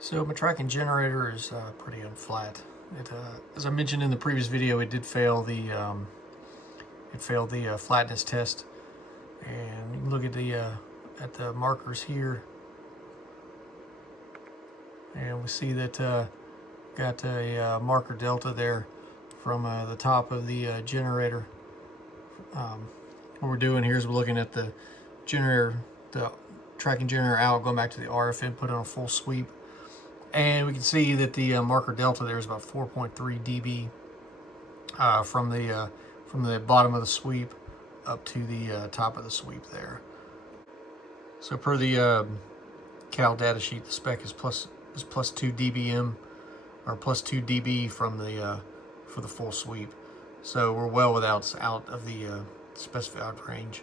So my tracking generator is pretty unflat. As I mentioned in the previous video, it did fail the flatness test, and you can look at the markers here, and we see that got a marker delta there from the top of the generator. What we're doing here is we're looking at the generator, the tracking generator out, going back to the RF input on a full sweep. And we can see that the marker delta there is about 4.3 dB from the bottom of the sweep up to the top of the sweep there. So per the Cal data sheet, the spec is plus 2 dBm or plus 2 dB from the for the full sweep. So we're well out of the specified range.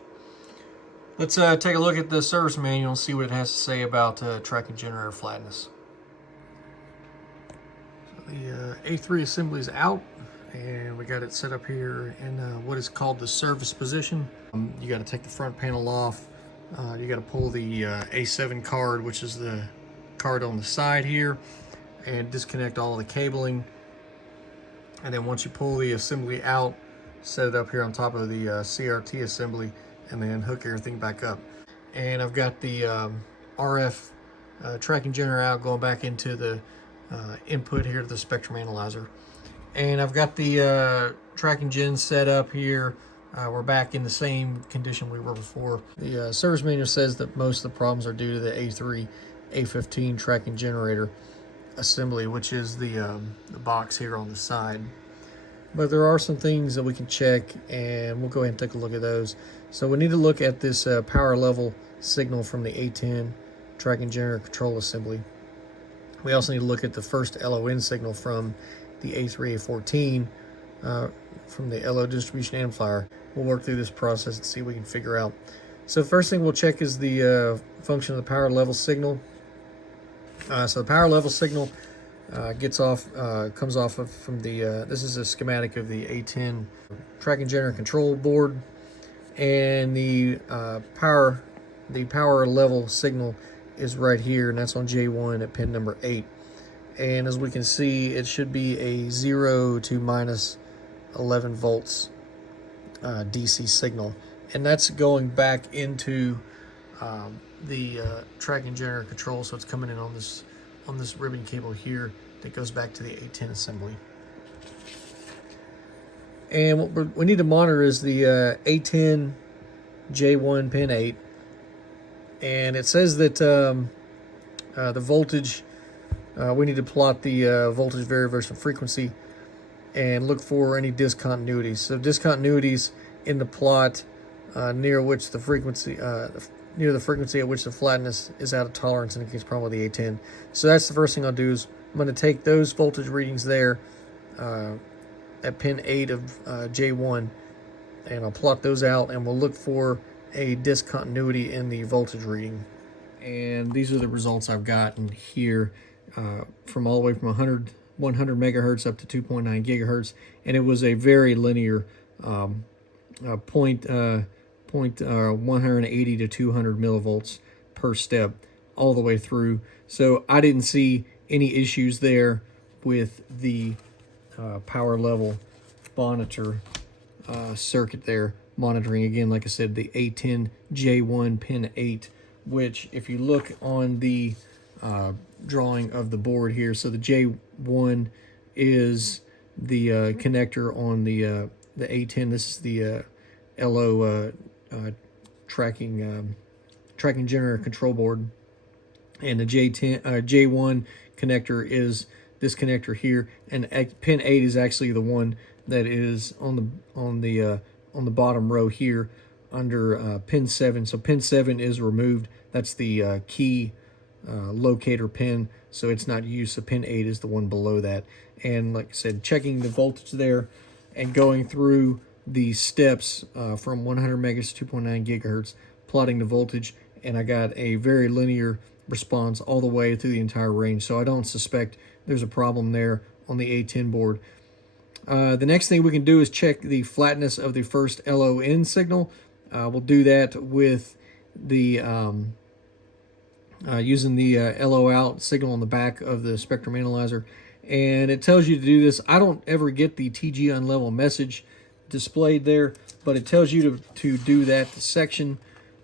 Let's take a look at the service manual and see what it has to say about tracking generator flatness. The A3 assembly is out, and we got it set up here in what is called the service position. You got to take the front panel off. You got to pull the A7 card, which is the card on the side here, and disconnect all the cabling. And then once you pull the assembly out, set it up here on top of the CRT assembly, and then hook everything back up. And I've got the RF tracking generator out, going back into the input here to the spectrum analyzer. And I've got the tracking gen set up here. We're back in the same condition we were before. The service manual says that most of the problems are due to the A3, A15 tracking generator assembly, which is the box here on the side. But there are some things that we can check, and we'll go ahead and take a look at those. So we need to look at this power level signal from the A10 tracking generator control assembly. We also need to look at the first LON signal from the A3, A14 from the LO distribution amplifier. We'll work through this process and see what we can figure out. So the first thing we'll check is the function of the power level signal. So the power level signal comes off from the, this is a schematic of the A10 tracking generator control board, and the power level signal is right here, and that's on J1 at pin number 8. And as we can see, it should be a 0 to minus 11 volts DC signal, and that's going back into the tracking generator control. So it's coming in on this ribbon cable here that goes back to the A10 assembly. And what we need to monitor is the A10 J1 pin 8. And it says that the voltage, we need to plot the voltage variation frequency and look for any discontinuities. So discontinuities in the plot near which the frequency, near the frequency at which the flatness is out of tolerance indicates problem with the A10. So that's the first thing I'll do is I'm going to take those voltage readings there at pin 8 of J1, and I'll plot those out, and we'll look for a discontinuity in the voltage reading. And these are the results I've gotten here from all the way from 100 megahertz up to 2.9 gigahertz, and it was a very linear point 180 to 200 millivolts per step all the way through. So I didn't see any issues there with the power level monitor circuit there, monitoring, again, like I said, the A10 J1 pin 8, which if you look on the drawing of the board here, so the J1 is the connector on the A10. This is the LO tracking generator control board, and the J1 connector is this connector here, and pin 8 is actually the one that is on the bottom row here under pin 7. So pin 7 is removed. That's the key locator pin, so it's not used. So pin 8 is the one below that. And like I said, checking the voltage there and going through the steps from 100 megahertz to 2.9 gigahertz, plotting the voltage, and I got a very linear response all the way through the entire range. So I don't suspect there's a problem there on the A10 board. The next thing we can do is check the flatness of the first LON signal. We'll do that with the using the LO out signal on the back of the spectrum analyzer. And it tells you to do this. I don't ever get the TG unlevel message displayed there, but it tells you to do that section.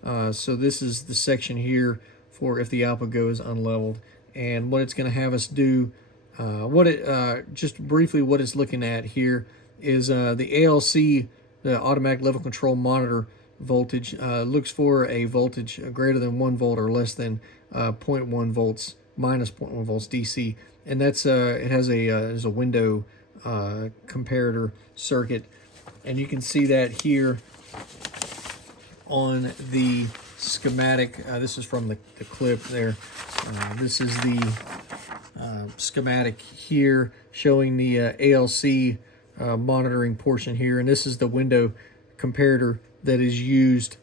So this is the section here for if the output goes unleveled. And what it's going to have us do, just briefly what it's looking at here is the ALC, the automatic level control monitor voltage, looks for a voltage greater than 1 volt or less than 0.1 volts, minus 0.1 volts DC. And that's it has a window comparator circuit, and you can see that here on the schematic. This is from the clip there. This is the schematic here showing the ALC monitoring portion here, and this is the window comparator that is used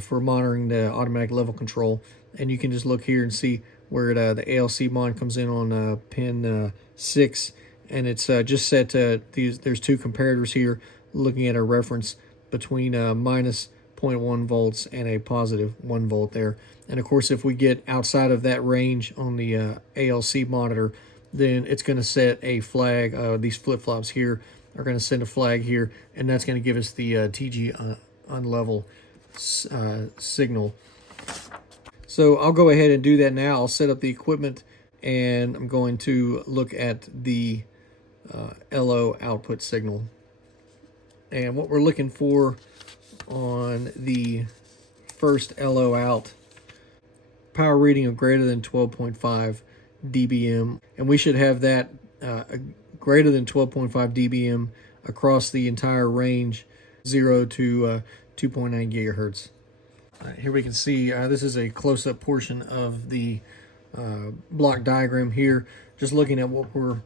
for monitoring the automatic level control. And you can just look here and see where the ALC mon comes in on pin 6, and it's just set to these. There's two comparators here looking at a reference between minus 0.1 volts and a positive 1 volt there. And of course, if we get outside of that range on the ALC monitor, then it's going to set a flag. These flip-flops here are going to send a flag here, and that's going to give us the TG unlevel signal. So I'll go ahead and do that now. I'll set up the equipment, and I'm going to look at the LO output signal. And what we're looking for on the first LO out, power reading of greater than 12.5 dBm, and we should have that greater than 12.5 dBm across the entire range, 0 to 2.9 gigahertz. Here we can see this is a close-up portion of the block diagram here, just looking at what we're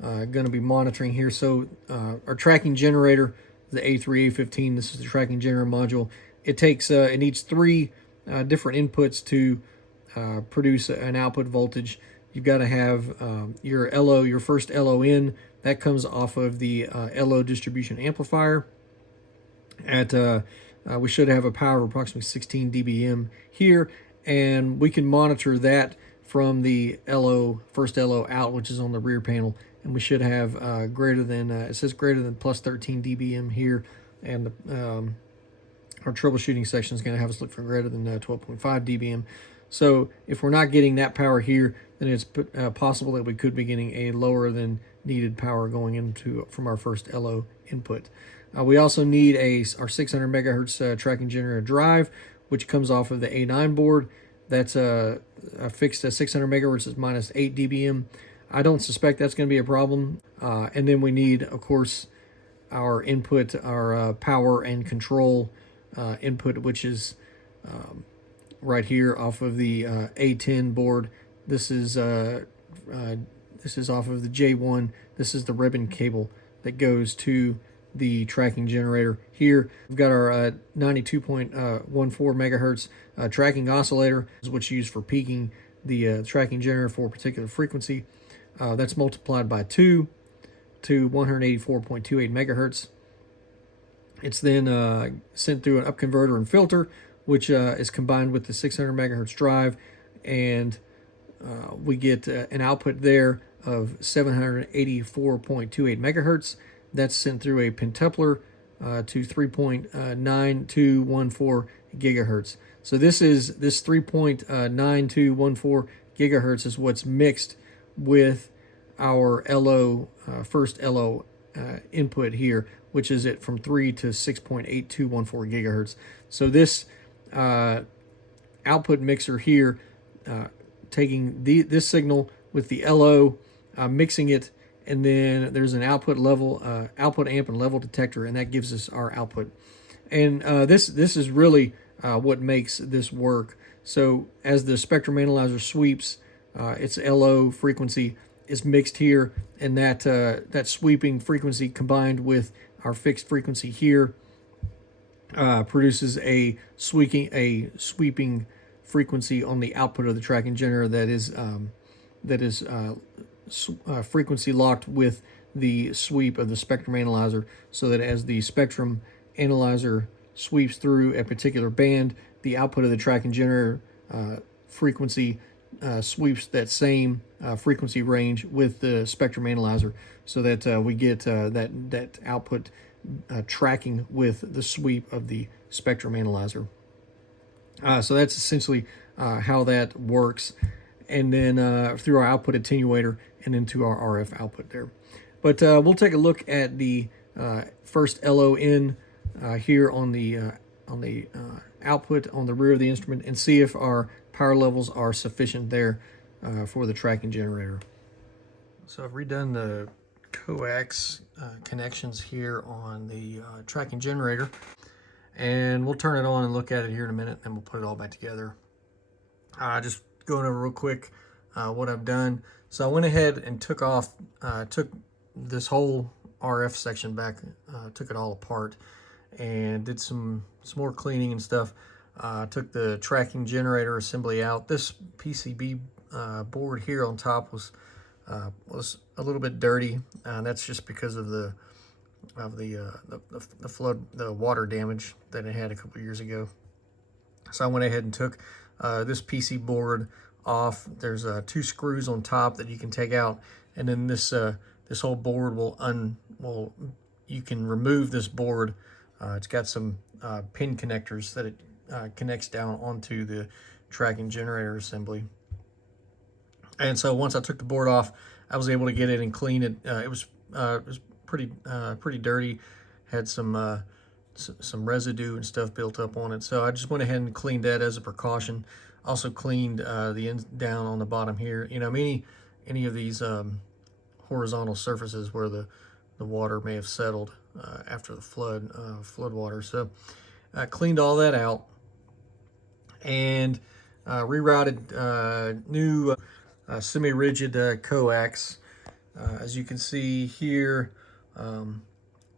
going to be monitoring here. So our tracking generator, the A3A15, this is the tracking generator module. It takes it needs 3 different inputs to produce an output voltage. You've got to have your LO, your first LO in, that comes off of the LO distribution amplifier. At we should have a power of approximately 16 dBm here, and we can monitor that from the first LO out, which is on the rear panel, and we should have greater than, it says greater than plus 13 dBm here, and our troubleshooting section is going to have us look for greater than 12.5 dBm. So if we're not getting that power here, then it's possible that we could be getting a lower than needed power going into from our first LO input. We also need our 600 megahertz tracking generator drive, which comes off of the A9 board. That's a fixed 600 megahertz is minus 8 dBm. I don't suspect that's going to be a problem. And then we need, of course, our input, our power and control input, which is right here off of the A10 board. This is off of the J1. This is the ribbon cable that goes to the tracking generator. Here we've got our 92.14 megahertz tracking oscillator, which is used for peaking the tracking generator for a particular frequency. That's multiplied by 2 to 184.28 megahertz. It's then sent through an up converter and filter, which is combined with the 600 megahertz drive, and we get an output there of 784.28 megahertz. That's sent through a pentupler to 3.9214 gigahertz. So this 3.9214 gigahertz is what's mixed with our LO first LO input here, which is it from 3 to 6.8214 gigahertz. So this output mixer here, taking this signal with the LO, mixing it, and then there's an output level, output amp and level detector, and that gives us our output. And this is really what makes this work. So as the spectrum analyzer sweeps, its LO frequency is mixed here, and that sweeping frequency combined with our fixed frequency here produces a sweeping frequency on the output of the tracking generator that is frequency locked with the sweep of the spectrum analyzer, so that as the spectrum analyzer sweeps through a particular band, the output of the tracking generator frequency sweeps that same frequency range with the spectrum analyzer, so that we get that output tracking with the sweep of the spectrum analyzer. So that's essentially how that works, and then through our output attenuator and into our RF output there. But we'll take a look at the first LON here on the output on the rear of the instrument, and see if our power levels are sufficient there for the tracking generator. So I've redone the coax connections here on the tracking generator, and we'll turn it on and look at it here in a minute, and we'll put it all back together. Just going over real quick what I've done. So I went ahead and took this whole RF section back, took it all apart, and did some more cleaning and stuff. Took the tracking generator assembly out. This PCB board here on top was a little bit dirty, and that's just because of the water damage that it had a couple years ago. So I went ahead and took this PC board off. There's 2 screws on top that you can take out, and then this whole board you can remove this board. It's got some pin connectors that it connects down onto the tracking generator assembly. And so once I took the board off, I was able to get it and clean it. It was pretty dirty, had some residue and stuff built up on it. So I just went ahead and cleaned that as a precaution. Also cleaned the ends down on the bottom here. You know, any of these horizontal surfaces where the water may have settled after the flood water. So I cleaned all that out and rerouted new semi-rigid coax. As you can see here,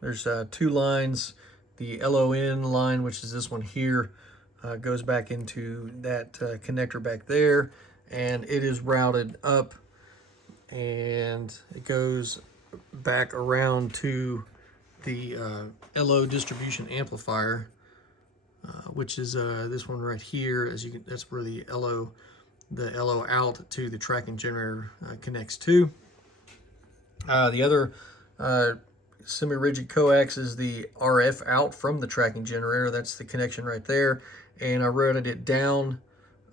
there's 2 lines. The LON line, which is this one here, goes back into that connector back there, and it is routed up, and it goes back around to the LO distribution amplifier, which is this one right here. That's where the LO out to the tracking generator connects to. The other semi-rigid coax is the RF out from the tracking generator. That's the connection right there, and I routed it down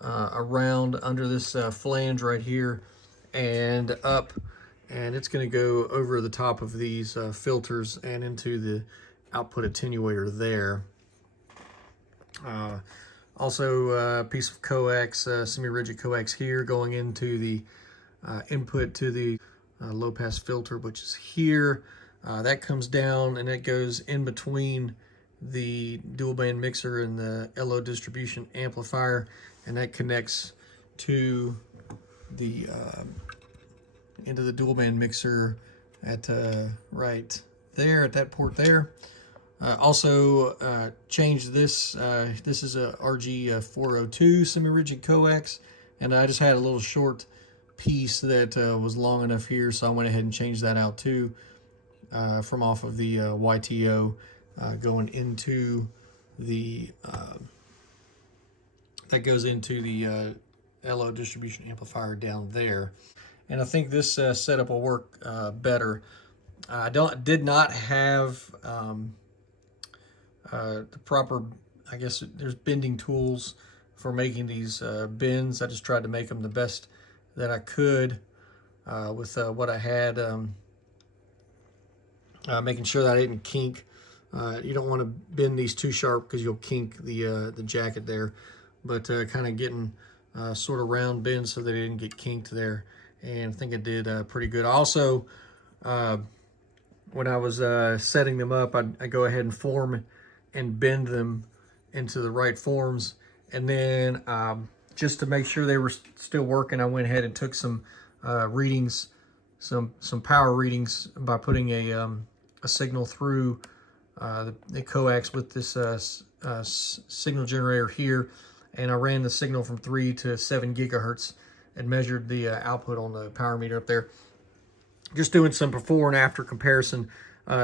around under this flange right here and up, and it's going to go over the top of these filters and into the output attenuator there. Also a piece of coax, semi-rigid coax here, going into the input to the low pass filter, which is here. That comes down and it goes in between the dual band mixer and the LO distribution amplifier, and that connects to the into the dual band mixer at right there at that port there. Also changed this. This is a RG402 semi-rigid coax, and I just had a little short piece that was long enough here, so I went ahead and changed that out too, from off of the YTO going into the that goes into the LO distribution amplifier down there. And I think this setup will work better. I did not have the proper, I guess there's bending tools for making these bends. I just tried to make them the best that I could with what I had, making sure that I didn't kink. You don't want to bend these too sharp because you'll kink the jacket there, but kind of getting sort of round bends so they didn't get kinked there, and I think it did pretty good. Also, when I was setting them up, I go ahead and form and bend them into the right forms, and then just to make sure they were still working, I went ahead and took some readings, some power readings by putting a signal through the coax with this signal generator here, and I ran the signal from 3 to 7 gigahertz and measured the output on the power meter up there. Just doing some before and after comparison.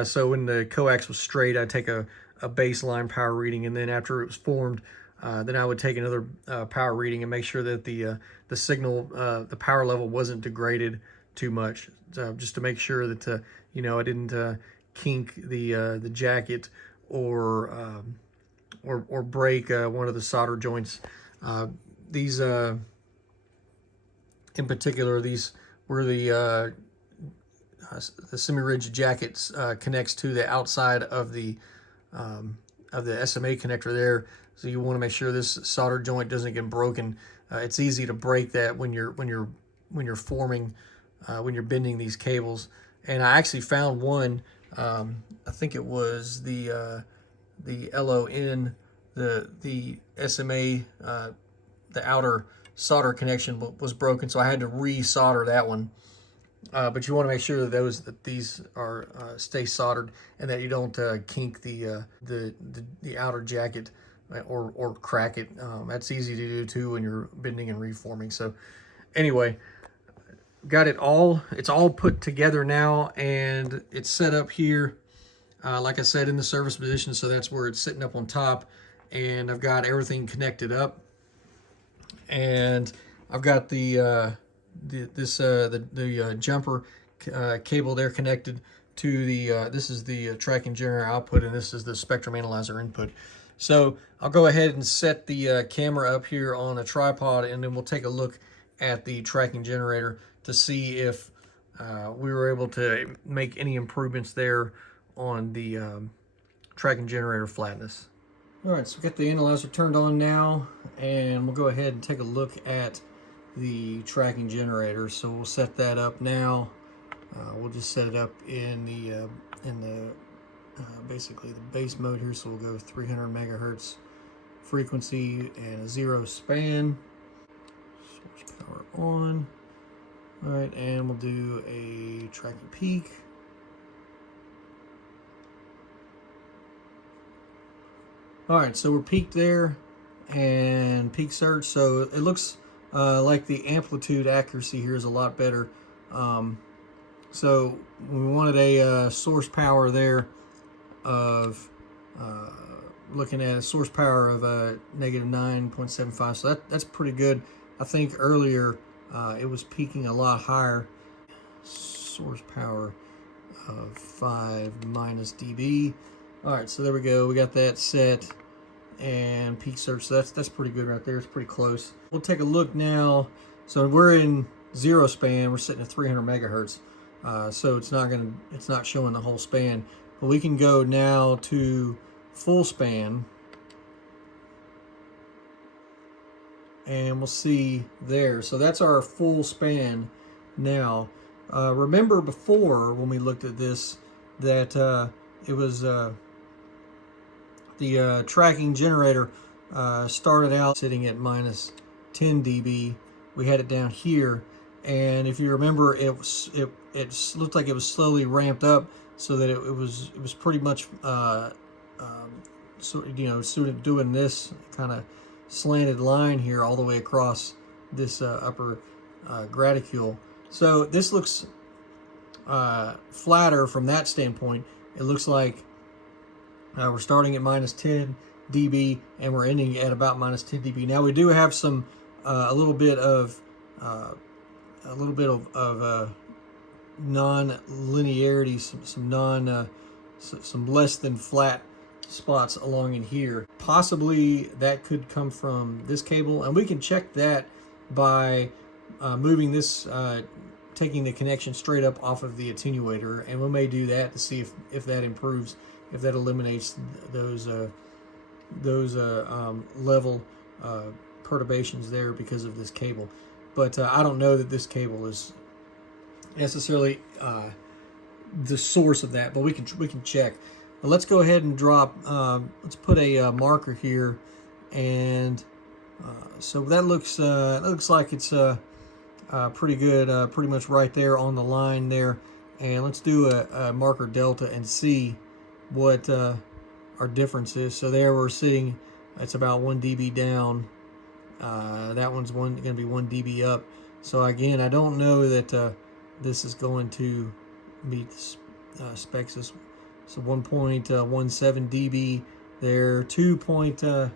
So when the coax was straight, I'd take a baseline power reading, and then after it was formed, then I would take another power reading and make sure that the signal, the power level wasn't degraded too much, just to make sure that I didn't kink the jacket or break one of the solder joints. These in particular, these were the semi-rigid jacket connects to the outside of the SMA connector there. So you want to make sure this solder joint doesn't get broken. It's easy to break that when you're forming, when you're bending these cables. And I actually found one. I think it was the LON, the SMA, the outer solder connection was broken, so I had to re-solder that one. But you want to make sure that these are stay soldered and that you don't kink the outer jacket or crack it. That's easy to do too when you're bending and reforming. So anyway, got it all. It's all put together now, and it's set up here. Like I said, in the service position, so that's where it's sitting up on top, and I've got everything connected up, and I've got the jumper cable there connected to the this is the tracking generator output, and this is the spectrum analyzer input. So I'll go ahead and set the camera up here on a tripod, and then we'll take a look at the tracking generator to see if we were able to make any improvements there on the tracking generator flatness. All right, so we've got the analyzer turned on now, and we'll go ahead and take a look at the tracking generator. So we'll set that up now. We'll just set it up in the basically the base mode here. So we'll go 300 megahertz frequency and a 0 span. Source power on. All right, and we'll do a tracking peak. All right, so we're peaked there and peak search. So it looks like the amplitude accuracy here is a lot better. So we wanted a source power there of looking at a source power of negative 9.75. So that's pretty good. I think earlier it was peaking a lot higher. Source power of 5 minus dB. All right, so there we go. We got that set, and peak search. So that's pretty good right there. It's pretty close. We'll take a look now. So we're in 0 span. We're sitting at 300 megahertz. So it's not showing the whole span. But we can go now to full span, and we'll see there. So that's our full span now. Remember before when we looked at this that it was the tracking generator started out sitting at minus 10 dB. We had it down here, and if you remember, it looked like it was slowly ramped up so that it was pretty much sort of doing this kind of slanted line here all the way across this upper graticule. So this looks flatter from that standpoint. It looks like we're starting at minus 10 dB and we're ending at about minus 10 dB. Now we do have some a little bit of non-linearity, some less than flat spots along in here. Possibly that could come from this cable, and we can check that by moving this, taking the connection straight up off of the attenuator, and we may do that to see if that improves, if that eliminates those level perturbations there because of this cable. But I don't know that this cable is necessarily the source of that, but we can check. But let's go ahead and drop. Let's put a marker here, and so that looks like it's pretty good, pretty much right there on the line there. And let's do a marker delta and see what our difference is. So there we're sitting, it's about 1 dB down. That one's going to be 1 dB up. So again, I don't know that this is going to meet specs. So 1.17 dB there, 2.17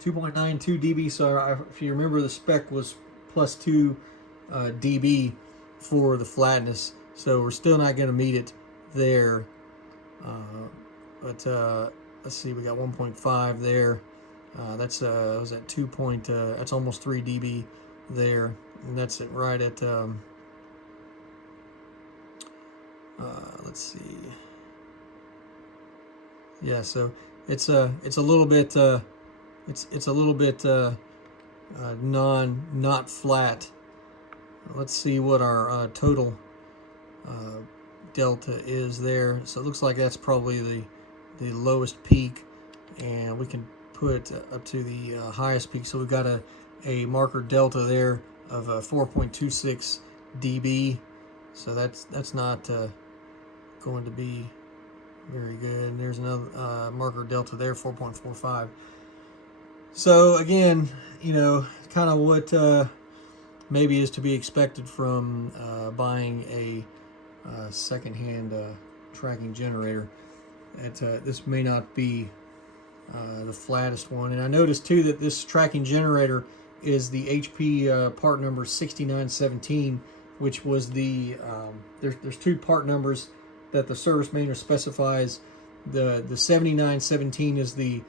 2.92 dB. So if you remember, the spec was plus 2 dB for the flatness. So we're still not going to meet it there. But let's see, we got 1.5 there. That's was at 2 point. That's almost 3 dB there, and that's it right at. Let's see. Yeah, so it's a little bit it's a little bit not flat. Let's see what our total delta is there. So it looks like that's probably the lowest peak, and we can put up to the highest peak. So we've got a marker delta there of 4.26 dB. So that's not going to be very good. And there's another marker delta there, 4.45. So again, you know, kind of what maybe is to be expected from buying a secondhand tracking generator. This may not be the flattest one. And I noticed too that this tracking generator is the HP part number 6917, which was the there's two part numbers that the service manual specifies. The 7917 is the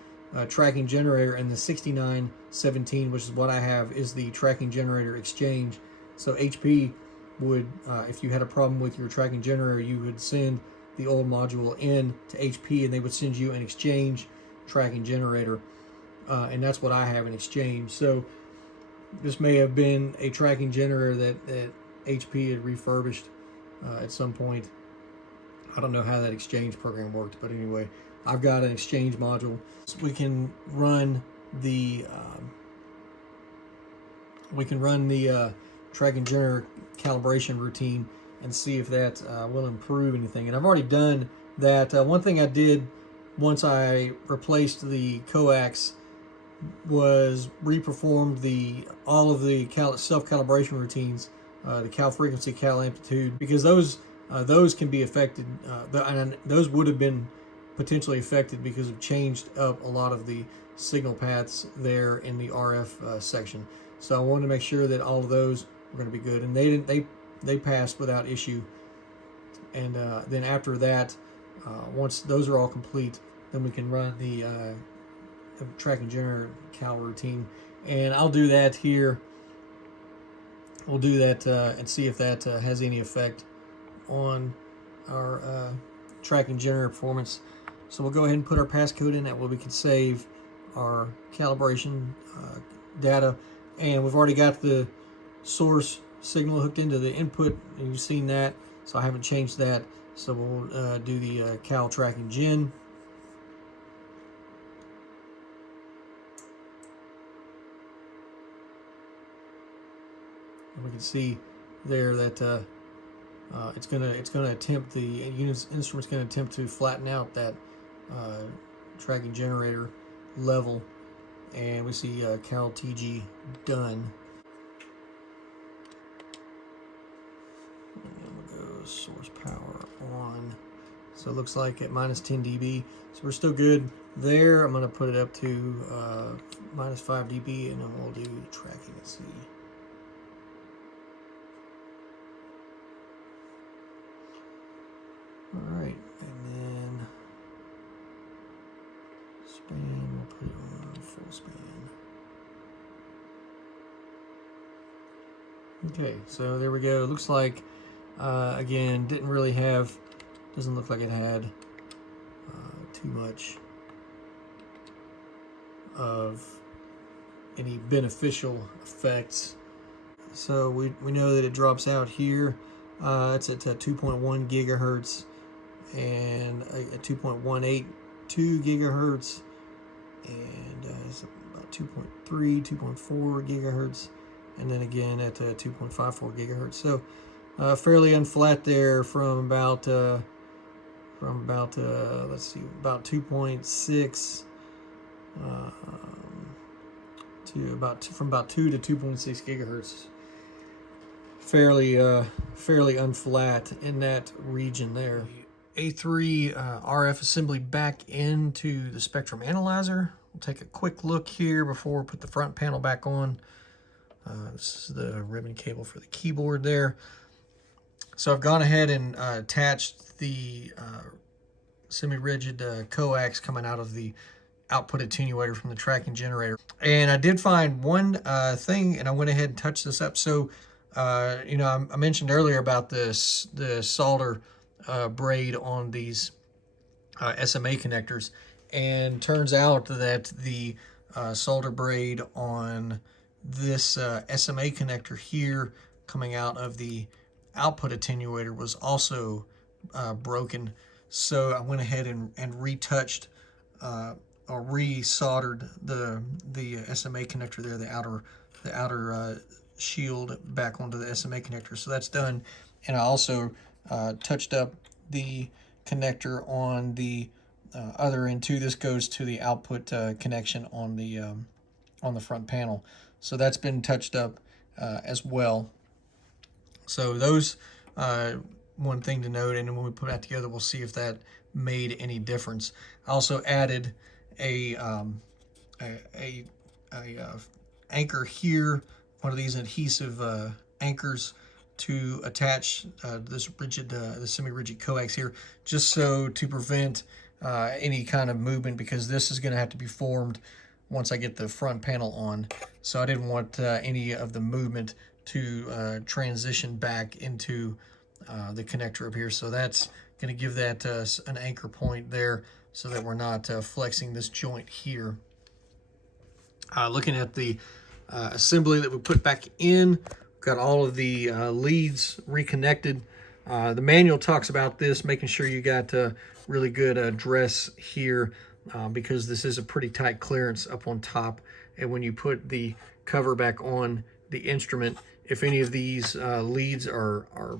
tracking generator, and the 6917, which is what I have, is the tracking generator exchange. So HP would, if you had a problem with your tracking generator, you would send the old module in to HP, and they would send you an exchange tracking generator, and that's what I have in exchange. So this may have been a tracking generator that HP had refurbished at some point. I don't know how that exchange program worked, but anyway, I've got an exchange module. So we can run the tracking generator calibration routine and see if that will improve anything. And I've already done that. One thing I did once I replaced the coax was reperformed all of the self-calibration routines, the cal frequency, cal amplitude, because those can be affected, and those would have been potentially affected because it changed up a lot of the signal paths there in the RF section. So I wanted to make sure that all of those were going to be good, and they passed without issue. And then after that, once those are all complete, then we can run the tracking generator cal routine, and I'll do that here. We'll do that and see if that has any effect on our tracking generator performance. So we'll go ahead and put our passcode in. That way we can save our calibration data, and we've already got the source signal hooked into the input, and you've seen that, so I haven't changed that. So we'll do the cal tracking gen. And we can see there that it's gonna attempt, the instrument's gonna attempt to flatten out that tracking generator level, and we see cal TG done. And then we'll go source power on. So it looks like at minus 10 dB. So we're still good there. I'm gonna put it up to minus 5 dB, and then we'll do tracking and see. Alright, and then span, we'll put it on full span. Okay, so there we go. It looks like, again, doesn't look like it had too much of any beneficial effects. So we know that it drops out here. It's at 2.1 gigahertz and at 2.182 gigahertz, and it's about 2.3, 2.4 gigahertz, and then again at 2.54 gigahertz. So fairly unflat there from about let's see, about 2.6 from about 2 to 2.6 gigahertz. Fairly unflat in that region there. A3 RF assembly back into the spectrum analyzer. we'll take a quick look here before we put the front panel back on. This is the ribbon cable for the keyboard there. So I've gone ahead and attached the semi-rigid coax coming out of the output attenuator from the tracking generator. And I did find one thing, and I went ahead and touched this up. So, you know, I mentioned earlier about the solder braid on these SMA connectors, and turns out that the solder braid on this SMA connector here coming out of the output attenuator was also broken. So I went ahead and retouched or re-soldered the SMA connector there, the outer shield back onto the SMA connector. So that's done. And I also touched up the connector on the other end too. This goes to the output connection on the front panel. So that's been touched up as well. So those, one thing to note, and when we put that together, we'll see if that made any difference. I also added a anchor here, one of these adhesive anchors to attach this rigid, the semi-rigid coax here, just so to prevent any kind of movement, because this is going to have to be formed once I get the front panel on. So I didn't want any of the movement to transition back into the connector up here. So that's going to give that an anchor point there, so that we're not flexing this joint here. Looking at the assembly that we put back in, got all of the leads reconnected. The manual talks about this, making sure you got really good dress here, because this is a pretty tight clearance up on top. And when you put the cover back on the instrument, if any of these leads are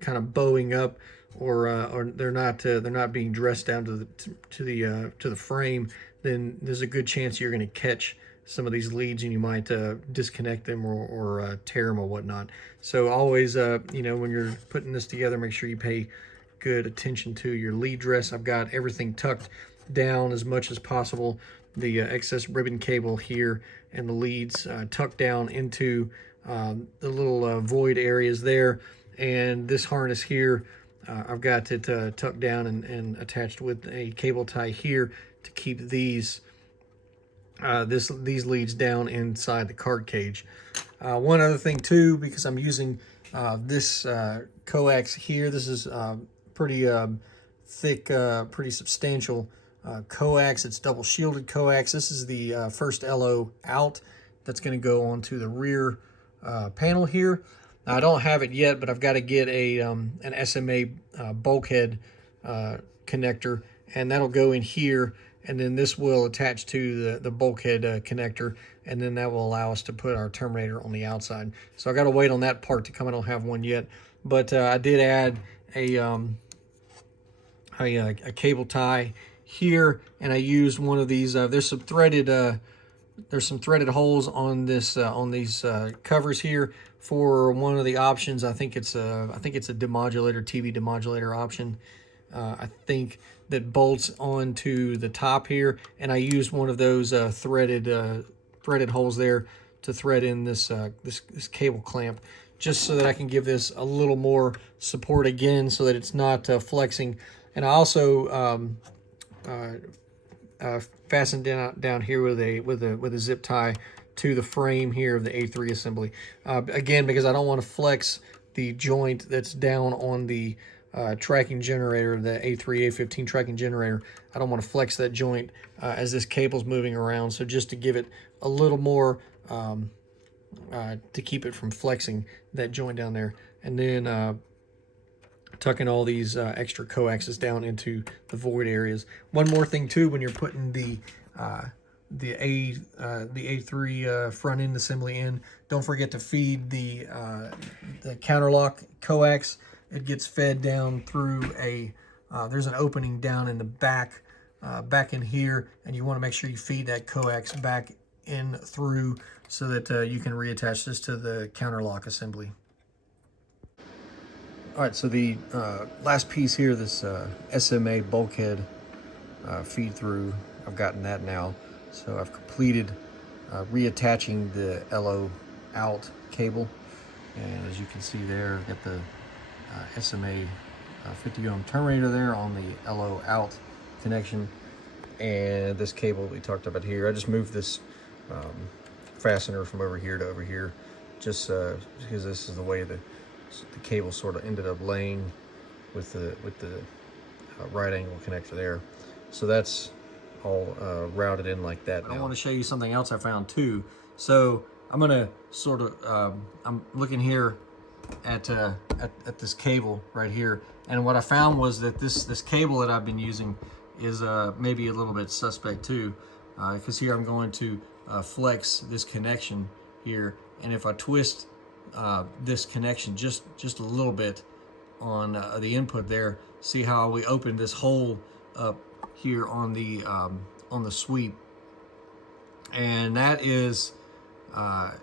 kind of bowing up, or they're not being dressed down to the frame, then there's a good chance you're going to catch some of these leads, and you might disconnect them or tear them or whatnot. So always, you know, when you're putting this together, make sure you pay good attention to your lead dress. I've got everything tucked down as much as possible. The excess ribbon cable here and the leads tucked down into the little void areas there. And this harness here, I've got it tucked down and attached with a cable tie here to keep these these leads down inside the card cage. One other thing too, because I'm using this coax here, this is pretty thick, pretty substantial coax. It's double shielded coax. This is the first LO out that's going to go onto the rear panel here. Now, I don't have it yet, but I've got to get a an SMA bulkhead connector, and that'll go in here, and then this will attach to the bulkhead connector, and then that will allow us to put our terminator on the outside. So I got to wait on that part to come. I don't have one yet, but I did add a cable tie here, and I used one of these. There's some threaded holes on this on these covers here for one of the options. I think it's a demodulator, TV demodulator option. I think that bolts onto the top here, and I used one of those threaded holes there to thread in this this cable clamp, just so that I can give this a little more support again, so that it's not flexing. And I also fastened down here with a zip tie to the frame here of the A3 assembly. Again, because I don't want to flex the joint that's down on the tracking generator, the A3, A15 tracking generator. I don't want to flex that joint as this cable's moving around. So just to give it a little more, to keep it from flexing that joint down there. And then tucking all these extra coaxes down into the void areas. One more thing too, when you're putting the A3 front end assembly in, don't forget to feed the counterlock coax. It gets fed down through a there's an opening down in the back in here, and you want to make sure you feed that coax back in through, so that you can reattach this to the counterlock assembly. All right, so the last piece here, this SMA bulkhead feed through, I've gotten that now. So I've completed reattaching the LO out cable, and as you can see there, I've got the SMA 50 ohm terminator there on the LO out connection, and this cable we talked about here. I just moved this fastener from over here to over here, just because this is the way the cable sort of ended up laying with the right angle connector there. So that's all routed in like that now. I want to show you something else I found too. So I'm gonna sort of I'm looking here at this cable right here, and what I found was that this cable that I've been using is maybe a little bit suspect too, because here I'm going to flex this connection here, and if I twist this connection just a little bit on the input there, see how we open this hole up here on the sweep, and that is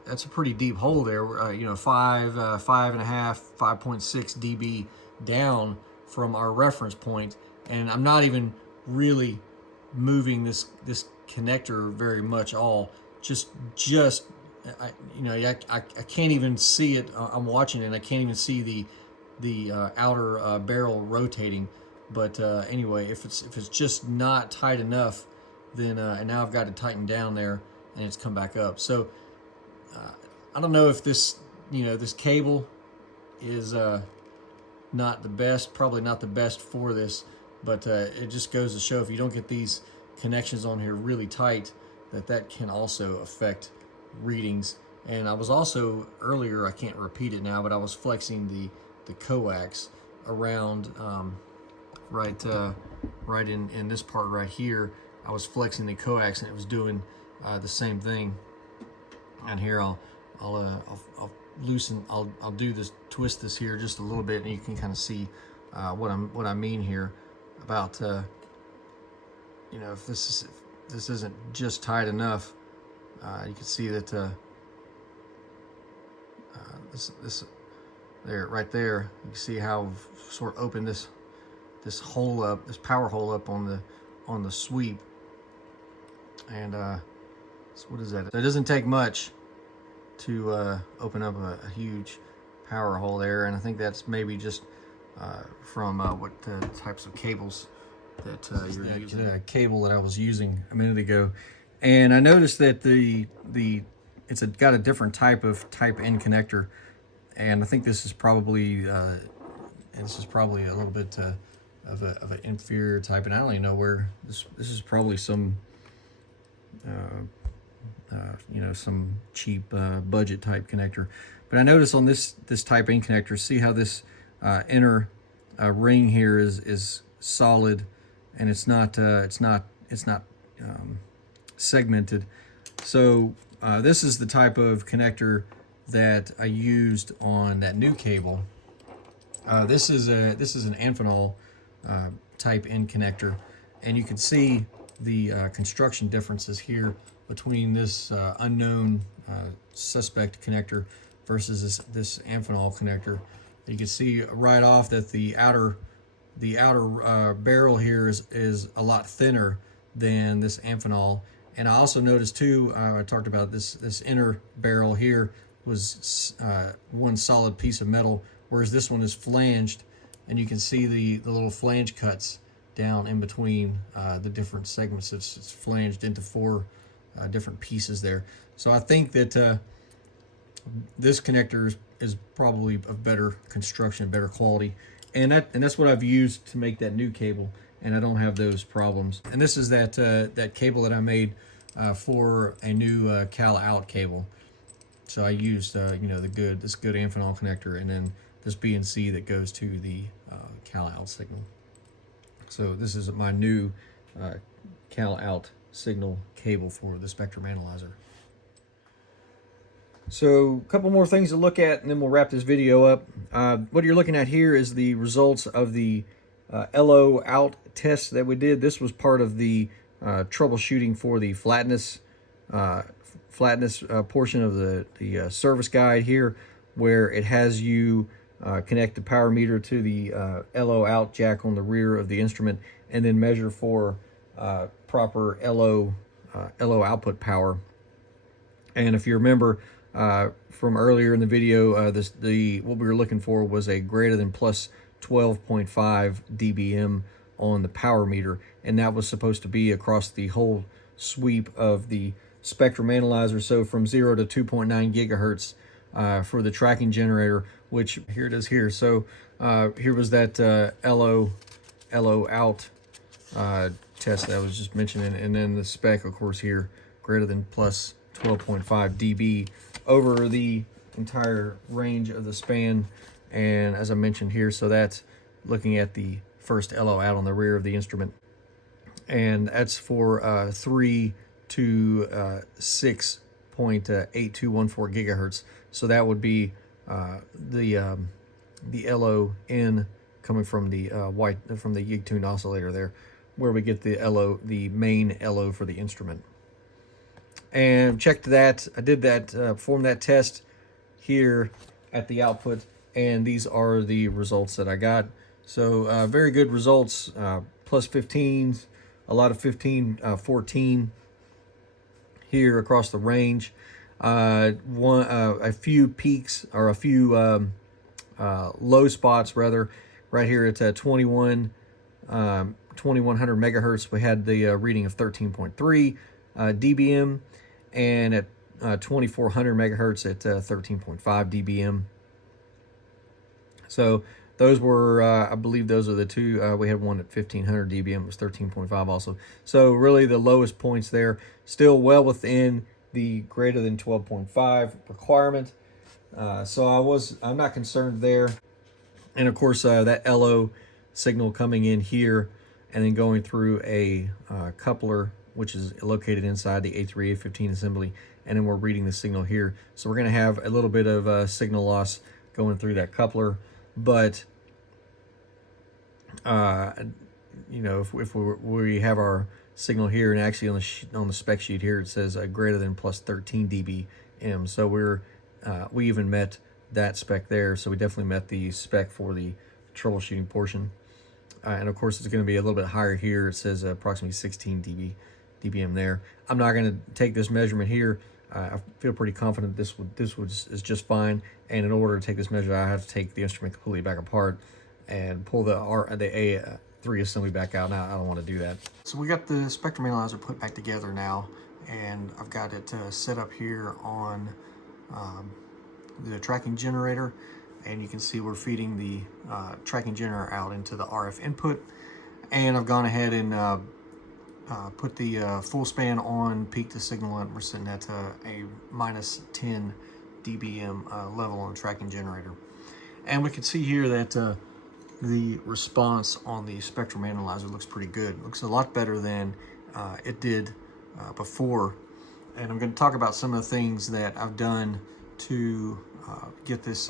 that's a pretty deep hole there. You know, 5.5, 5.6 dB down from our reference point, and I'm not even really moving this connector very much all. Just you know, I can't even see it. I'm watching it and I can't even see the outer barrel rotating. But anyway, if it's just not tight enough, then and now I've got to tighten down there, and it's come back up. So I don't know if this cable is not the best, probably not the best for this, but it just goes to show if you don't get these connections on here really tight, that can also affect readings. And I was also earlier, I can't repeat it now, but I was flexing the coax around right in this part right here. I was flexing the coax and it was doing the same thing. And here I'll loosen, I'll do this, twist this here just a little bit, and you can kind of see what I mean here about you know, if this isn't just tight enough, you can see that this there, right there, you can see how I've sort of opened this hole up, this power hole up on the sweep. And so what is that? So it doesn't take much to open up a huge power hole there, and I think that's maybe just from what types of cables that you're using. A cable that I was using a minute ago, and I noticed that it's got a different type N connector, and I think this is probably a little bit of an inferior type, and I don't even know where this is probably some you know, some cheap budget type connector. But I notice on this type N connector, see how this inner ring here is solid, and it's not segmented. So this is the type of connector that I used on that new cable. This is an Amphenol type N connector, and you can see the construction differences here between this unknown suspect connector versus this Amphenol connector. You can see right off that the outer barrel here is a lot thinner than this Amphenol. And I also noticed too, I talked about this inner barrel here was one solid piece of metal, whereas this one is flanged, and you can see the little flange cuts down in between the different segments. It's flanged into 4 different pieces there. So I think that this connector is probably of better construction, better quality, and that's what I've used to make that new cable, and I don't have those problems. And this is that cable that I made for a new Cal out cable. So I used you know, this good Amphenol connector, and then this BNC that goes to the Cal out signal. So this is my new Cal out signal cable for the spectrum analyzer. So a couple more things to look at, and then we'll wrap this video up. What you're looking at here is the results of the LO out test that we did. This was part of the troubleshooting for the flatness portion of the service guide here, where it has you connect the power meter to the LO out jack on the rear of the instrument, and then measure for proper LO output power. And if you remember from earlier in the video, what we were looking for was a greater than plus 12.5 dBm on the power meter, and that was supposed to be across the whole sweep of the spectrum analyzer, so from 0 to 2.9 gigahertz for the tracking generator, which here it is here. So here was that LO out test that I was just mentioning, and then the spec, of course, here greater than plus 12.5 dB over the entire range of the span. And as I mentioned here, so that's looking at the first LO out on the rear of the instrument, and that's for 3 to 6.8214 gigahertz. So that would be the LO in coming from the from the Yig tuned oscillator there, where we get the main LO for the instrument. And checked that. I did that, performed that test here at the output, and these are the results that I got. So very good results, plus 15s, a lot of 15, 14 here across the range. A few peaks, or a few low spots rather. Right here at 2100 megahertz, we had the reading of 13.3 dBm, and at 2400 megahertz at 13.5 dBm. So those were, I believe those are the two. We had one at 1500 dBm, it was 13.5 also. So really the lowest points there, still well within the greater than 12.5 requirement. So I'm not concerned there. And of course, that LO signal coming in here and then going through a coupler, which is located inside the A3, A15 assembly, and then we're reading the signal here. So we're going to have a little bit of signal loss going through that coupler, but you know, if we have our signal here, and actually on the spec sheet here it says greater than plus 13 dBm. So we even met that spec there. So we definitely met the spec for the troubleshooting portion. And of course, it's going to be a little bit higher here. It says approximately 16 dBm there. I'm not going to take this measurement here. I feel pretty confident this is just fine. And in order to take this measure, I have to take the instrument completely back apart and pull the A3 assembly back out. Now I don't want to do that. So we got the spectrum analyzer put back together now, and I've got it set up here on the tracking generator, and you can see we're feeding the tracking generator out into the RF input, and I've gone ahead and put the full span on, peaked the signal, and we're sitting at a minus 10 dBm level on the tracking generator. And we can see here that the response on the spectrum analyzer looks pretty good. It looks a lot better than it did before. And I'm going to talk about some of the things that I've done to get this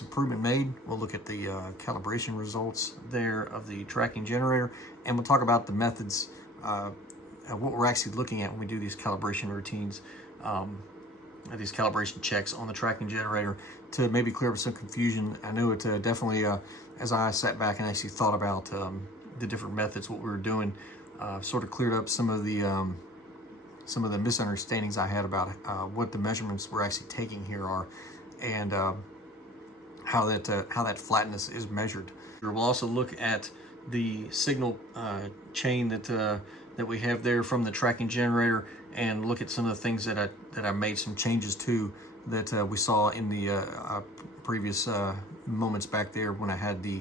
improvement made. We'll look at the calibration results there of the tracking generator, and we'll talk about the methods, what we're actually looking at when we do these calibration routines, these calibration checks on the tracking generator, to maybe clear up some confusion. I know it definitely, as I sat back and actually thought about the different methods, what we were doing, sort of cleared up some of the misunderstandings I had about what the measurements we're actually taking here are, and how that flatness is measured. We'll also look at the signal chain that we have there from the tracking generator, and look at some of the things that I made some changes to that we saw in the previous moments back there when I had the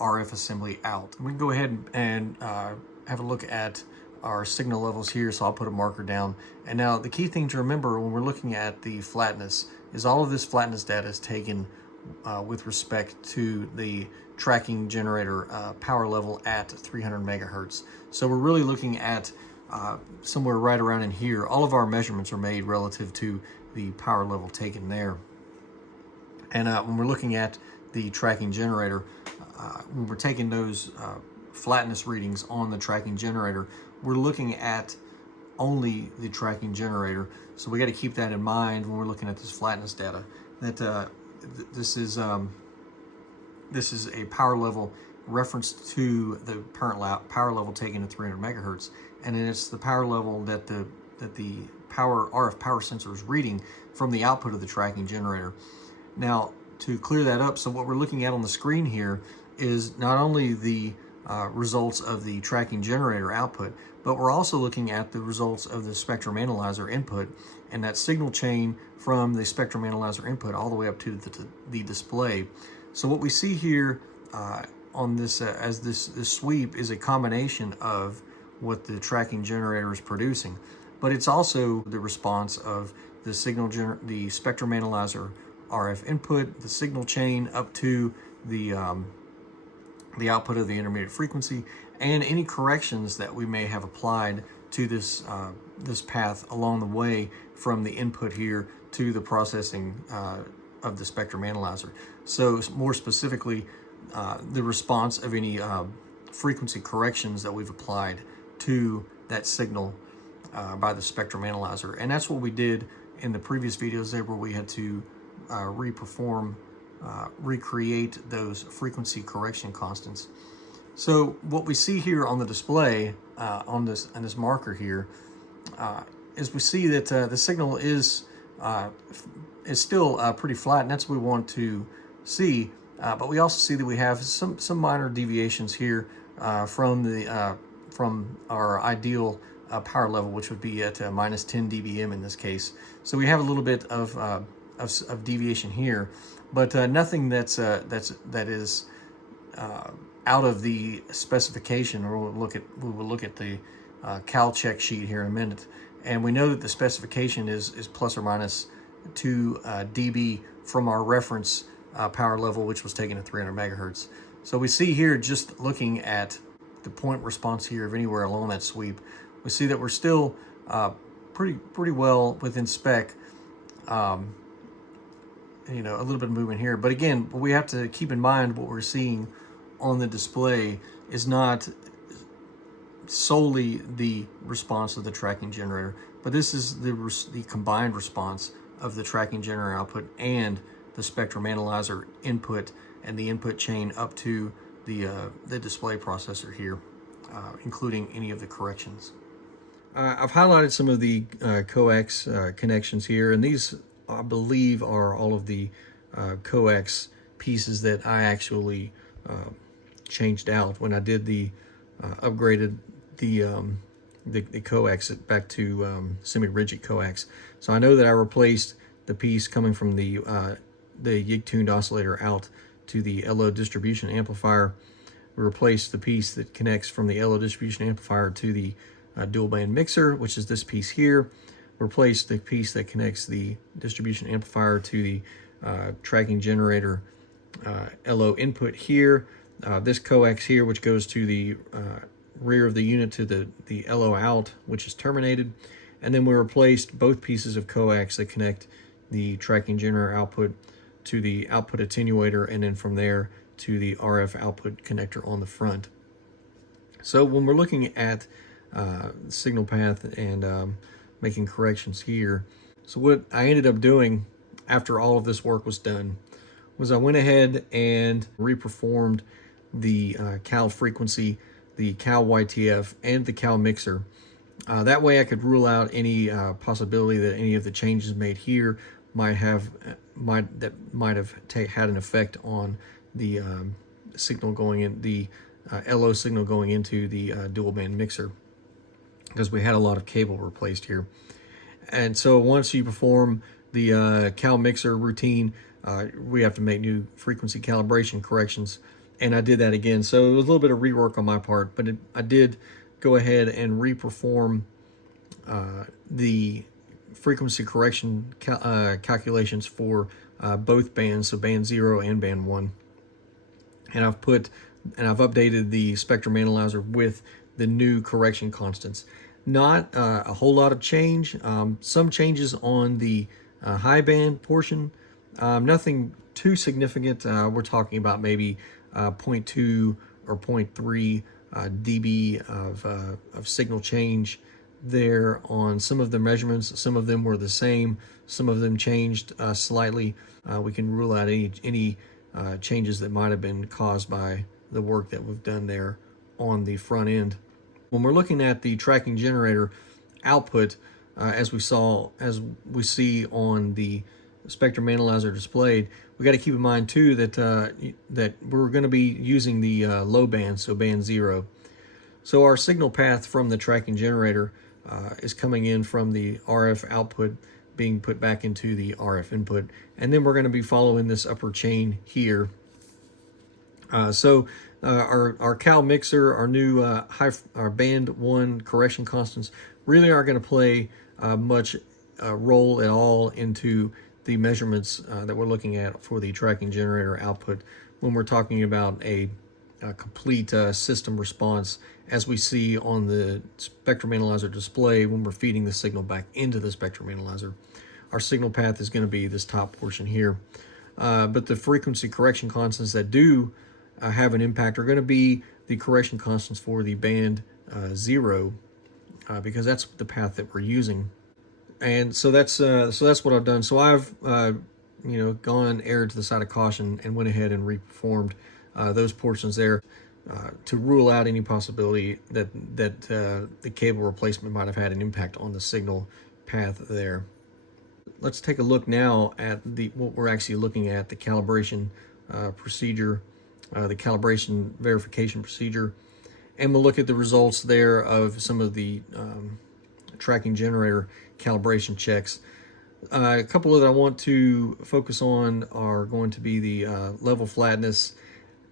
RF assembly out. We can go ahead and have a look at our signal levels here, so I'll put a marker down. And now the key thing to remember when we're looking at the flatness is all of this flatness data is taken with respect to the tracking generator power level at 300 megahertz. So we're really looking at somewhere right around in here. All of our measurements are made relative to the power level taken there. And when we're looking at the tracking generator, when we're taking those flatness readings on the tracking generator, we're looking at only the tracking generator. So we got to keep that in mind when we're looking at this flatness data, that this is a power level reference to the power level taken at 300 megahertz, and then it's the power level that the RF power sensor is reading from the output of the tracking generator. Now, to clear that up, so what we're looking at on the screen here is not only the results of the tracking generator output, but we're also looking at the results of the spectrum analyzer input and that signal chain from the spectrum analyzer input all the way up to the display. So what we see here on this as this sweep is a combination of what the tracking generator is producing, but it's also the response of the the spectrum analyzer RF input, the signal chain up to the output of the intermediate frequency, and any corrections that we may have applied to this this path along the way from the input here to the processing of the spectrum analyzer. So more specifically, the response of any frequency corrections that we've applied to that signal by the spectrum analyzer. And that's what we did in the previous videos there, where we had to recreate those frequency correction constants. So what we see here on the display on this marker here is we see that the signal is still pretty flat, and that's what we want to see. But we also see that we have some minor deviations here from our ideal power level, which would be at minus 10 dBm in this case. So we have a little bit of deviation here, but nothing that is out of the specification. Or we will look at the cal check sheet here in a minute, and we know that the specification is plus or minus 2 dB from our reference power level, which was taken at 300 megahertz. So we see here, just looking at the point response here of anywhere along that sweep, we see that we're still pretty well within spec. You know, a little bit of movement here, but again, we have to keep in mind what we're seeing on the display is not solely the response of the tracking generator, but this is the combined response of the tracking generator output and the spectrum analyzer input and the input chain up to the display processor here, including any of the corrections. I've highlighted some of the coax connections here, and these, I believe, are all of the coax pieces that I actually changed out when I did the upgraded the coax back to semi-rigid coax. So I know that I replaced the piece coming from the YIG-tuned oscillator out to the LO distribution amplifier. We replaced the piece that connects from the LO distribution amplifier to the dual band mixer, which is this piece here. Replaced the piece that connects the distribution amplifier to the tracking generator LO input here. This coax here, which goes to the rear of the unit to the LO out, which is terminated. And then we replaced both pieces of coax that connect the tracking generator output to the output attenuator, and then from there to the RF output connector on the front. So when we're looking at signal path and making corrections here, so what I ended up doing after all of this work was done was I went ahead and reperformed the cal frequency, the cal YTF, and the cal mixer. That way I could rule out any possibility that any of the changes made here might have had an effect on the signal going in, the LO signal going into the dual band mixer, because we had a lot of cable replaced here. And so once you perform the cal mixer routine, we have to make new frequency calibration corrections, and I did that again. So it was a little bit of rework on my part, but I did go ahead and reperform the frequency correction calculations for both bands, so band 0 and band 1. And I've updated the spectrum analyzer with the new correction constants. Not a whole lot of change. Some changes on the high band portion. Nothing too significant. We're talking about maybe 0.2 or 0.3 dB of signal change there on some of the measurements. Some of them were the same. Some of them changed slightly. We can rule out any changes that might have been caused by the work that we've done there on the front end. When we're looking at the tracking generator output, as we see on the spectrum analyzer displayed, we got to keep in mind too that that we're going to be using the low band, so band 0. So our signal path from the tracking generator is coming in from the RF output being put back into the RF input, and then we're going to be following this upper chain here. Our Cal mixer, our new our band 1 correction constants really aren't going to play much role at all into the measurements that we're looking at for the tracking generator output when we're talking about a complete system response, as we see on the spectrum analyzer display when we're feeding the signal back into the spectrum analyzer. Our signal path is going to be this top portion here. But the frequency correction constants that do have an impact are going to be the correction constants for the band 0, because that's the path that we're using. And so that's what I've done. So I've gone erred to the side of caution and went ahead and reperformed those portions there to rule out any possibility that the cable replacement might have had an impact on the signal path there. Let's take a look now at what we're actually looking at, the calibration procedure, the calibration verification procedure, and we'll look at the results there of some of the tracking generator calibration checks. A couple that I want to focus on are going to be the level flatness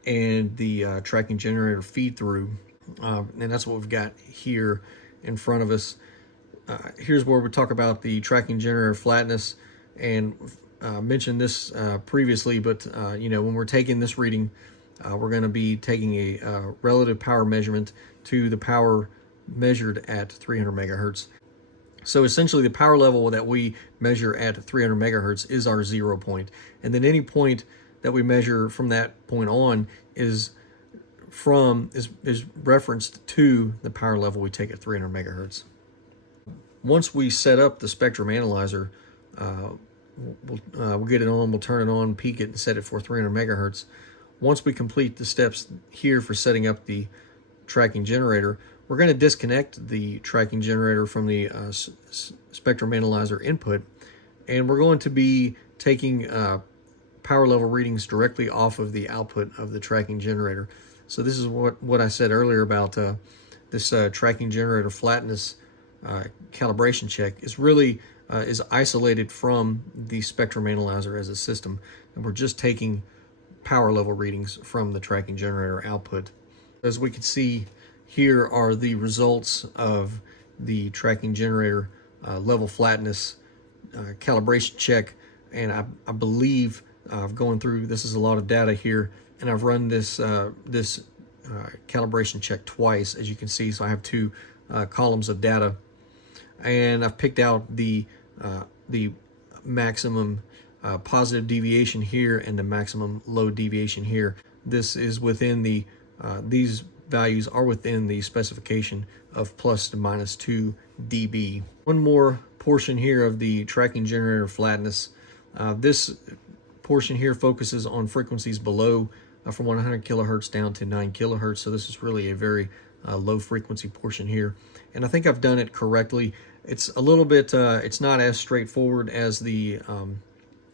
and the tracking generator feed through, and that's what we've got here in front of us. Here's where we talk about the tracking generator flatness, and mentioned this previously, but when we're taking this reading, we're going to be taking a relative power measurement to the power measured at 300 megahertz. So essentially the power level that we measure at 300 megahertz is our 0 point, and then any point that we measure from that point on is referenced to the power level we take at 300 megahertz. Once we set up the spectrum analyzer, we'll get it on, we'll turn it on, peak it, and set it for 300 megahertz. Once we complete the steps here for setting up the tracking generator, we're going to disconnect the tracking generator from the spectrum analyzer input, and we're going to be taking power level readings directly off of the output of the tracking generator. So this is what I said earlier about this tracking generator flatness calibration check is really is isolated from the spectrum analyzer as a system, and we're just taking power level readings from the tracking generator output. As we can see, here are the results of the tracking generator level flatness calibration check, and I believe I've gone through, this is a lot of data here, and I've run this calibration check twice, as you can see. So I have two columns of data, and I've picked out the maximum positive deviation here and the maximum low deviation here. This is within the these values are within the specification of plus to minus 2 dB. One more portion here of the tracking generator flatness. This portion here focuses on frequencies below from 100 kilohertz down to 9 kilohertz. So this is really a very low frequency portion here, and I think I've done it correctly. It's a little bit it's not as straightforward as the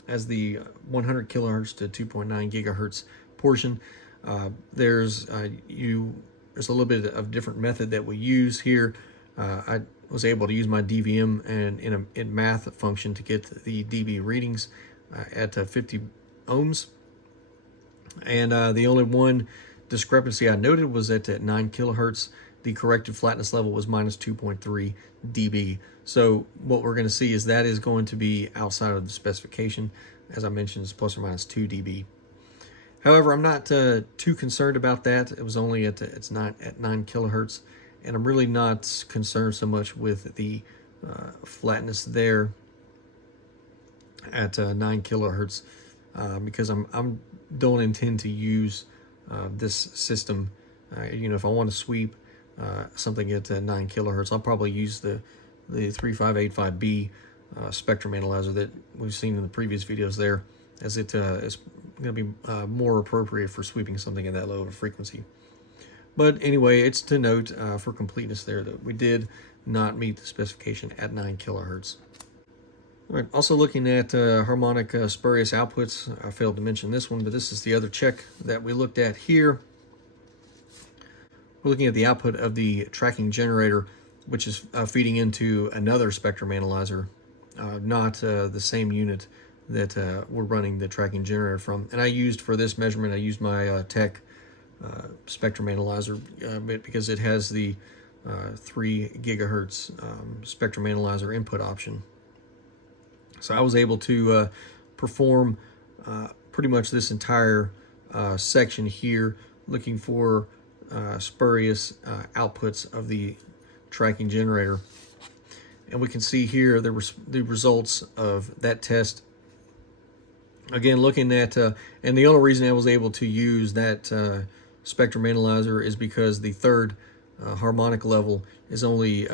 100 kilohertz to 2.9 gigahertz portion. There's a little bit of different method that we use here. I was able to use my DVM and in math function to get the dB readings at 50 ohms, and the only one discrepancy I noted was that at 9 kilohertz the corrected flatness level was minus 2.3 dB. So what we're going to see is that is going to be outside of the specification. As I mentioned, it's plus or minus 2 dB. However, I'm not too concerned about that. It was only it's not at 9 kilohertz, and I'm really not concerned so much with the flatness there at 9 kilohertz because I'm don't intend to use this system. If I want to sweep something at 9 kilohertz, I'll probably use the 8595B spectrum analyzer that we've seen in the previous videos there, as it is going to be more appropriate for sweeping something at that low of a frequency. But anyway, it's to note for completeness there that we did not meet the specification at 9 kilohertz. All right, also looking at harmonic spurious outputs, I failed to mention this one, but this is the other check that we looked at here. We're looking at the output of the tracking generator, which is feeding into another spectrum analyzer, not the same unit that we're running the tracking generator from. And I used, for this measurement, I used my Tech spectrum analyzer because it has the 3 gigahertz spectrum analyzer input option. So I was able to perform pretty much this entire section here, looking for spurious outputs of the tracking generator. And we can see here the results of that test. Again, looking at, and the only reason I was able to use that spectrum analyzer is because the third harmonic level is only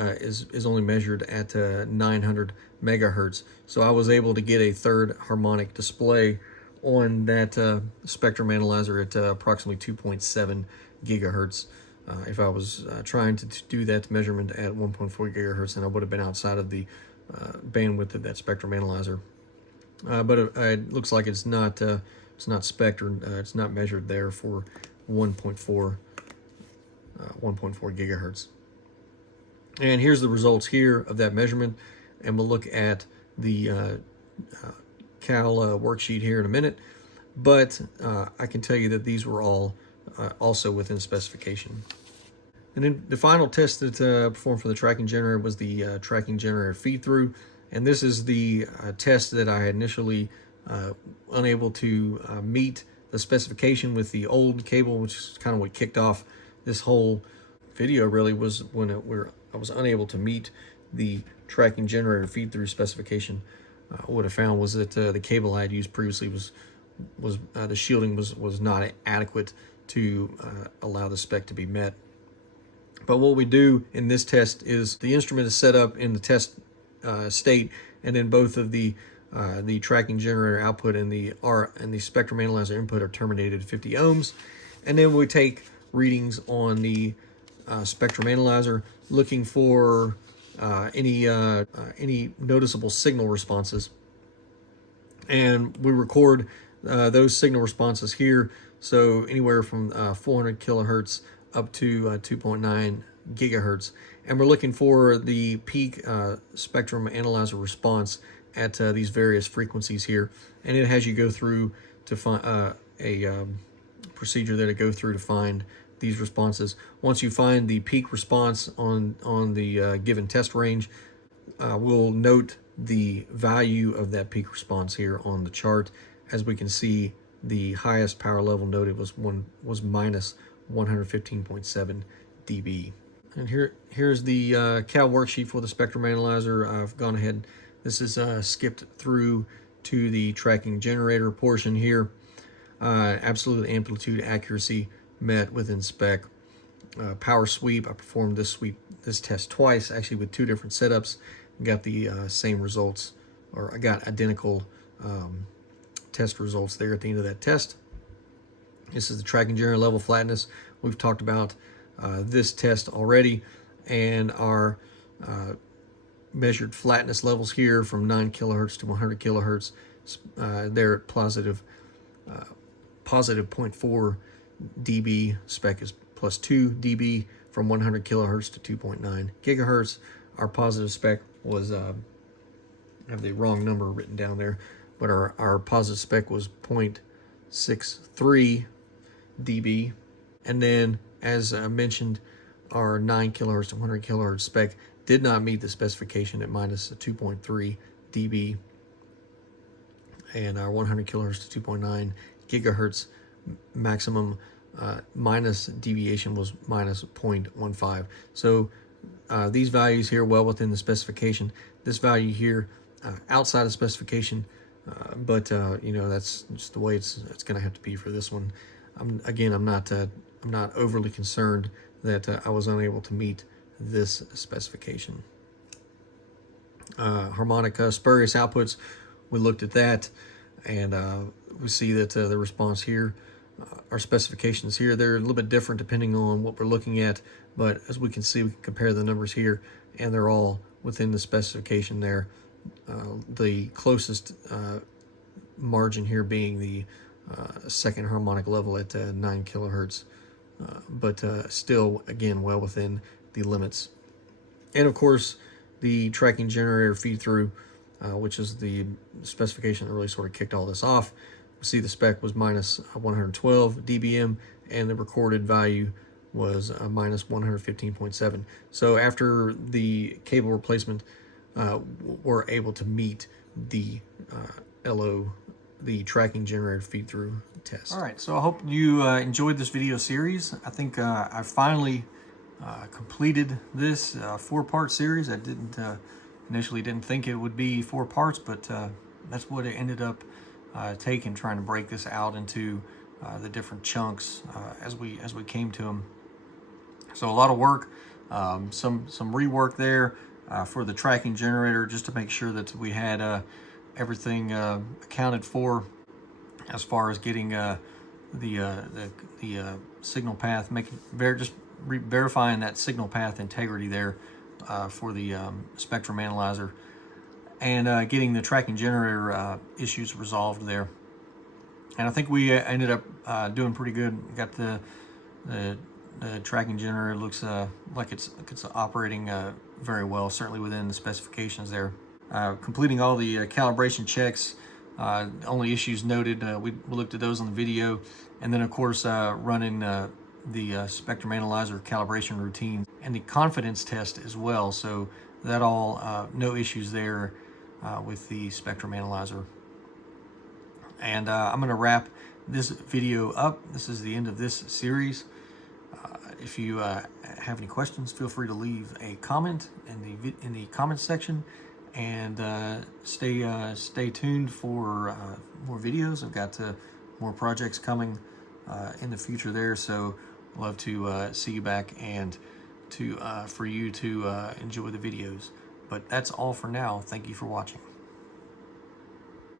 measured at 900 megahertz. So I was able to get a third harmonic display on that spectrum analyzer at approximately 2.7 gigahertz. If I was trying to do that measurement at 1.4 gigahertz, then I would have been outside of the bandwidth of that spectrum analyzer. But it looks like it's not spectrum, it's not measured there for 1.4 gigahertz. And here's the results here of that measurement, and we'll look at the Cal worksheet here in a minute. But I can tell you that these were all also within specification. And then the final test that performed for the tracking generator was the tracking generator feed through. And this is the test that I had initially unable to meet the specification with the old cable, which is kind of what kicked off this whole video really, was when I was unable to meet the tracking generator feed through specification. What I found was that the cable I had used previously was the shielding was not adequate to allow the spec to be met. But what we do in this test is the instrument is set up in the test state, and then both of the tracking generator output and the spectrum analyzer input are terminated at 50 ohms, and then we take readings on the spectrum analyzer, looking for any noticeable signal responses, and we record those signal responses here. So anywhere from 400 kilohertz up to 2.9 gigahertz, and we're looking for the peak spectrum analyzer response at these various frequencies here. And it has you go through to find a procedure that it go through to find these responses. Once you find the peak response on the given test range, we'll note the value of that peak response here on the chart. As we can see, the highest power level noted was minus 115.7 dB. And here's the Cal worksheet for the spectrum analyzer. I've gone ahead. This is skipped through to the tracking generator portion here. Absolute amplitude accuracy met within spec. Power sweep, I performed this test twice, actually with 2 different setups. Got the same results, or I got identical test results there at the end of that test. This is the tracking generator level flatness. We've talked about this test already, and our measured flatness levels here from 9 kilohertz to 100 kilohertz. They're at positive 0.4 dB. Spec is plus 2 dB from 100 kilohertz to 2.9 gigahertz. Our positive spec was, I have the wrong number written down there, but our positive spec was 0.63 dB. And then, as I mentioned, our 9 kilohertz to 100 kilohertz spec did not meet the specification at minus 2.3 dB. And our 100 kilohertz to 2.9 gigahertz maximum minus deviation was minus 0.15. So these values here well within the specification. This value here outside of specification, but you know, that's just the way it's going to have to be for this one. I'm not overly concerned that I was unable to meet this specification. Harmonic spurious outputs, we looked at that, and we see that the response here, our specifications here, they're a little bit different depending on what we're looking at, but as we can see, we can compare the numbers here, and they're all within the specification there. The closest margin here being the second harmonic level at 9 kilohertz, but still, again, well within the limits. And of course, the tracking generator feed through, which is the specification that really sort of kicked all this off. We see the spec was minus 112 dBm, and the recorded value was minus 115.7. So after the cable replacement, we're able to meet the LO, the tracking generator feed through test. All right, so I hope you enjoyed this video series. I think I finally completed this 4-part series. I initially didn't think it would be 4 parts, but that's what it ended up taking, trying to break this out into the different chunks as we came to them. So a lot of work, some rework there for the tracking generator, just to make sure that we had everything accounted for as far as getting the signal path, verifying that signal path integrity there for the spectrum analyzer, and getting the tracking generator issues resolved there. And I think we ended up doing pretty good. Got the tracking generator looks like it's operating very well, certainly within the specifications there. Completing all the calibration checks, only issues noted, we looked at those on the video, and then of course running the spectrum analyzer calibration routine and the confidence test as well. So that all, no issues there with the spectrum analyzer. And I'm going to wrap this video up. This is the end of this series. If you have any questions, feel free to leave a comment in the comment section, and stay tuned for more videos. I've got more projects coming in the future there, so love to see you back and for you to enjoy the videos. But that's all for now. Thank you for watching.